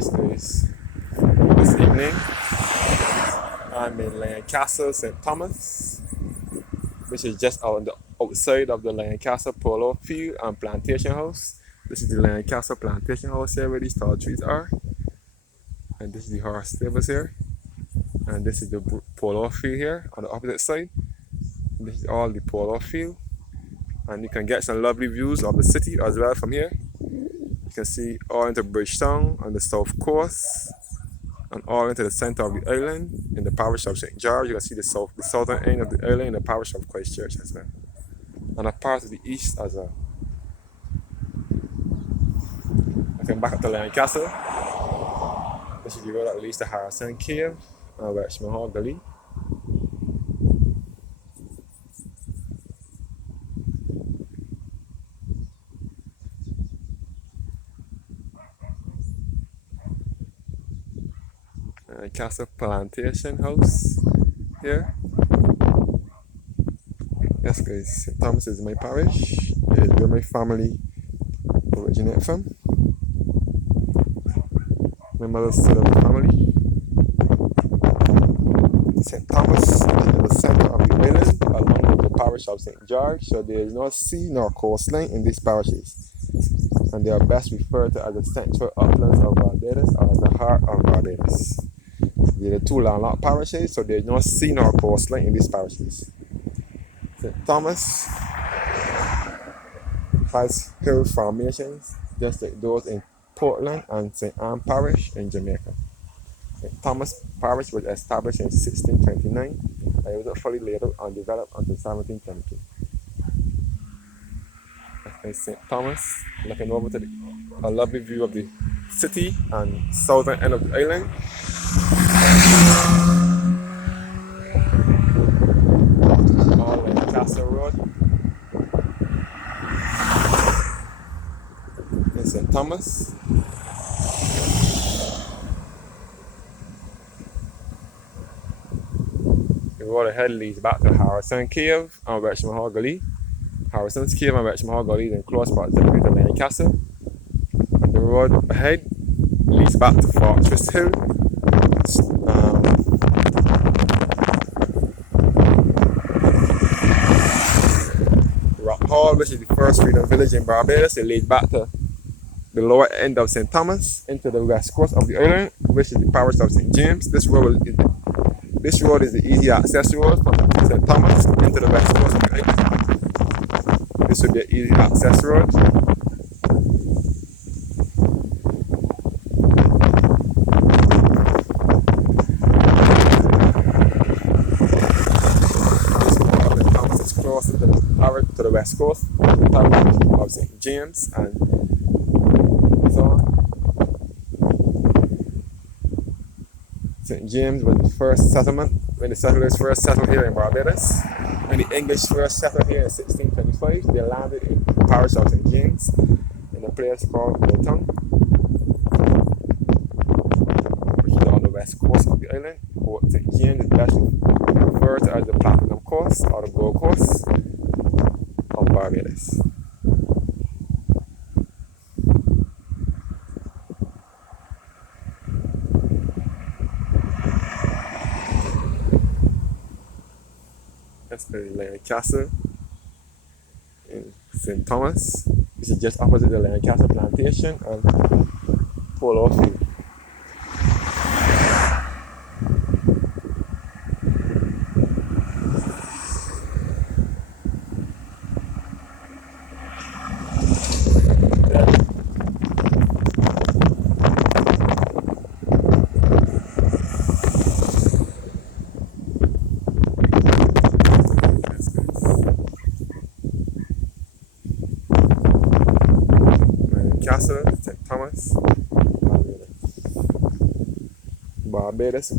Yes, guys. This evening, I'm in Lancaster, St. Thomas, which is just on the outside of the Lancaster Polo Field and Plantation House. This is the Lancaster Plantation House here where these tall trees are. And this is the horse stables here. And this is the Polo Field here on the opposite side. This is all the Polo Field. And you can get some lovely views of the city as well from here. You can see all into Bridgetown on the south coast and all into the center of the island in the parish of St. George. You can see the southern end of the island in the parish of Christchurch as well. And a part of the east as well. I come back up to Lancaster. This is the road that leads to Harrison Cave and Richmond Hall Gully. Castle Plantation House here. Yes guys, St. Thomas is my parish. It is where my family originate from. My mother's side of the family. St. Thomas is in the center of the island along with the parish of St. George, so there is no sea nor coastline in these parishes. And they are best referred to as the central uplands of Barbados or as the heart of Barbados. There are two landlocked parishes, so there is no sea nor coastline in these parishes. St. Thomas has hill formations just like those in Portland and St. Anne Parish in Jamaica. St. Thomas Parish was established in 1629 and it was not fully laid out and developed until 1722. That's St. Thomas, looking over to a lovely view of the city and southern end of the island. All Lancaster Road in St. Thomas. The road ahead leads back to Harrison Cave and Richmond Hall Gully. Harrison's Cave and Richmond Hall Gully is in close proximity to Lancaster. And the road ahead leads back to Fortress Hill. Rock Hall, which is the first freedom village in Barbados, it leads back to the lower end of St. Thomas into the west coast of the island, which is the parish of St. James. This road is the easy access road from St. Thomas into the west coast of the island. This would be an easy access road. To the west coast, the parish of St. James and so on. St. James was the first settlement when the settlers first settled here in Barbados. When the English first settled here in 1625, they landed in the parish of St. James in a place called Bridgetown, which is on the west coast of the island. St. James is best referred to as the Platinum Coast or the Gold Coast of Barbados. That's the Lancaster in St. Thomas, which is just opposite the Lancaster Plantation and Polo Field. St. Thomas, Barbados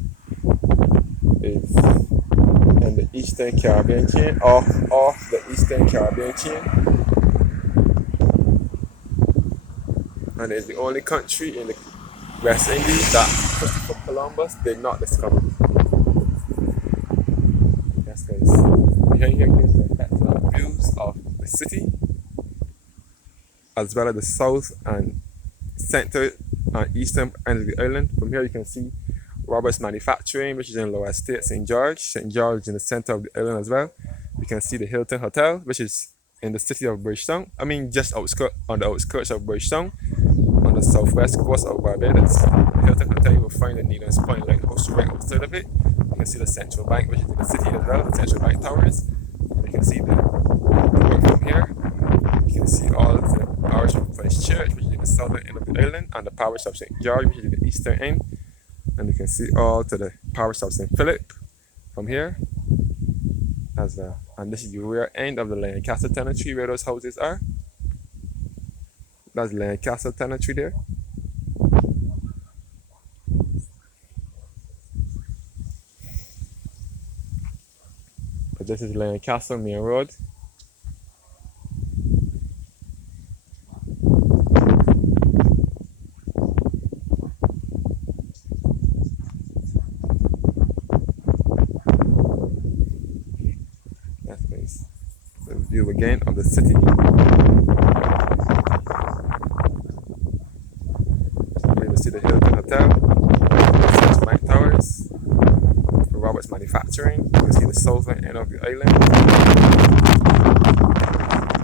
is in the Eastern Caribbean chain, off the Eastern Caribbean chain, and it's the only country in the West Indies that Christopher Columbus did not discover. Yes guys, behind here gives the excellent views of the city as well as the south and center eastern end of the island. From here you can see Roberts Manufacturing, which is in Lower Estate, St. George. St. George in the center of the island as well. You can see the Hilton Hotel, which is in the city of Bridgetown. I mean, just on the outskirts of Bridgetown, on the southwest coast of Barbados. The Hilton Hotel, you will find the Needham's Point Lighthouse right outside of it. You can see the Central Bank, which is in the city as well, the Central Bank Towers. And you can see the port from here. You can see all the parish of Christ Church, which is in the southern end of the island, and the parish of St. George, which is in the eastern end. And you can see all to the parish of St. Philip from here as well. And this is the rear end of the Lancaster tenantry where those houses are. That's Lancaster tenantry there. But this is Lancaster Main Road. That's nice. The view again of the city. You can see the Hilton Hotel, the Central Bank Towers, the Roberts Manufacturing. You can see the southern end of the island.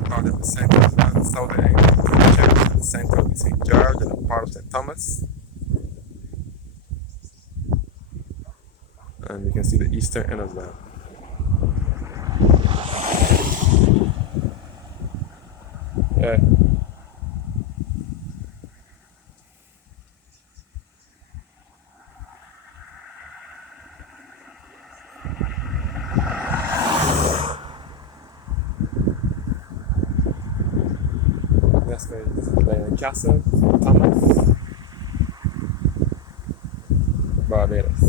Part of the center as well, the southern end of the church, the center of St. George, and a part of St. Thomas. And you can see the eastern end as well. Yeah. That's where this is Lancaster, Thomas, Barbados.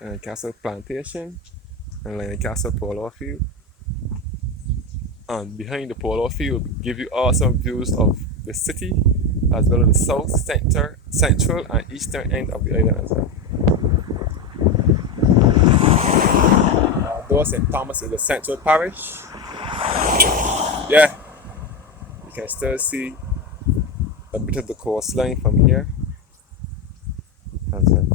Lancaster Plantation and Lancaster Polo Field. And behind the Polo Field will give you awesome views of the city as well as the south, central and eastern end of the island as well. Though St. Thomas is the central parish, yeah, you can still see a bit of the coastline from here as well.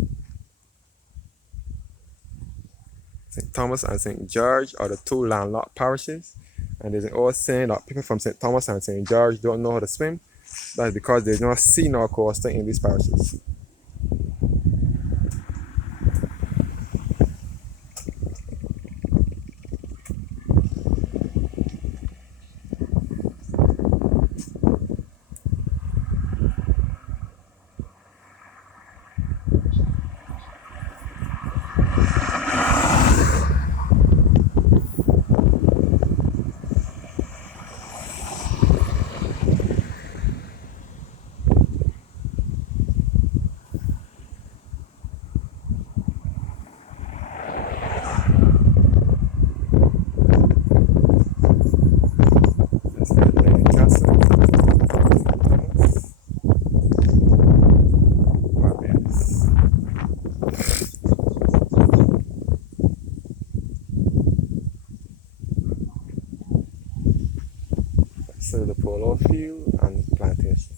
St. Thomas and St. George are the two landlocked parishes, and there's an old saying that people from St. Thomas and St. George don't know how to swim. That's because there's no sea nor coastline in these parishes. So the Polo Field and plantation.